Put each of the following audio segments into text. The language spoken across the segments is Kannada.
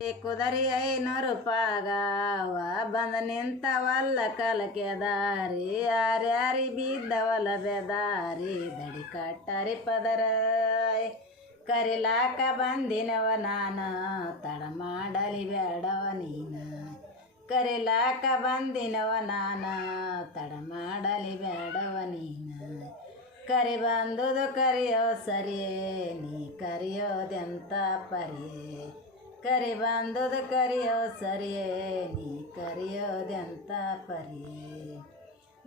ಕುದರಿ 500 ರೂಪಾಯಿಗಾವ ಬಂದ ನಿಂತವಲ್ಲ ಕಲಕೆ ದಾರಿ ಯಾರ್ಯಾರಿ ಬಿದ್ದವಲ್ಲ ಬೆದಾರಿ ದಡಿ ಕಟ್ಟರಿ ಪದರ ಕರಿಲಾಕ ಬಂದಿನವ ನಾನು ತಡ ಮಾಡಲಿ ಬೇಡವ ನೀನ ಕರಿಲಾಕ ಬಂದಿನವ ನಾನು ತಡ ಮಾಡಲಿ ಬೇಡವ ನೀನ ಕರಿ ಬಂದುದು ಕರಿಯೋ ಸರಿಯೇ ನೀ ಕರಿಯೋದೆಂತ ಪರಿಯೇ ಕರಿ ಬಂದುದು ಕರಿಯೋ ಸರಿಯೇ ನೀ ಕರಿಯೋದೆಂತ ಪರಿಯೇ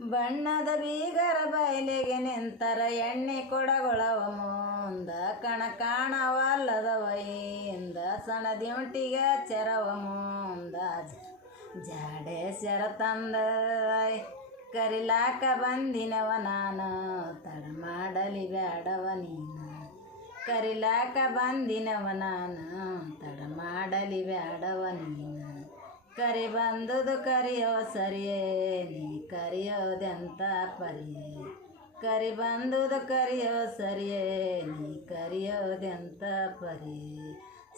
ಬಣ್ಣದ ಬೀಗರ ಬಯಲಿಗೆ ನಿಂತರ ಎಣ್ಣೆ ಕೊಡಗೊಳವ ಮುಂದ ಕಣ ಕಾಣವಲ್ಲದವಯಿಂದ ಸಣದಿಂಟಿಗ ಚೆರವ ಮುಂದ ಜಾಡೆ ಸೆರ ತಂದ ಕರಿಲಾಕ ಬಂದಿನವ ನಾನು ತಡ ಮಾಡಲಿ ಬೇಡವ ನೀನು ಕರಿಲಾಕ ಬಂದಿನವ ನಾನು ತಡ ಮಾಡಲಿ ಬೇಡವ ನೀನು ಕರಿ ಬಂದುದು ಕರಿಯೋ ಸರಿಯೇ ನೀ ಕರಿಯೋದೆಂತ ಪರಿಯೇ ಕರಿ ಬಂದುದು ಕರಿಯೋ ಸರಿಯೇ ನೀ ಕರಿಯೋದೆಂತ ಪರಿಯೇ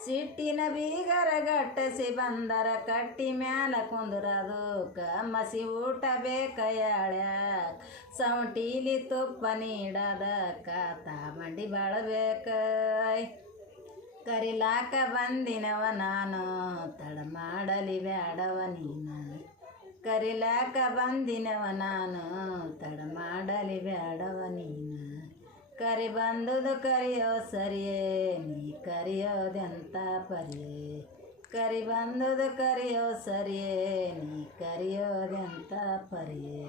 ಸಿಟ್ಟಿನ ಬೀಗರ ಗಟ್ಟಸಿ ಬಂದರ ಕಟ್ಟಿ ಮ್ಯಾಲ ಕುಂದ್ರದೂಕ ಮಸಿ ಊಟ ಬೇಕ ಯಾಳ್ಯಾಕ ಸೌಂಟೀಲಿ ತುಪ್ಪ ನೀಡದಕ್ಕ ತಾಮಂಡಿ ಬಾಳಬೇಕ ಕರಿಲಾಕ ಬಂದಿನವ ನಾನು ತಡ ಮಾಡಲಿ ಬೇಡವ ನೀನು ಕರಿಲಾಕ ಬಂದಿನವ ನಾನು ತಡ ಮಾಡಲಿ ಬೇಡವ ನೀನು ಕರಿ ಬಂದುದು ಕರಿಯೋ ಸರಿಯೇ ನೀ ಕರಿಯೋದೆಂತ ಪರಿಯೇ ಕರಿ ಬಂದುದು ಕರಿಯೋ ಸರಿಯೇ ನೀ ಕರಿಯೋದೆಂತ ಪರಿಯೇ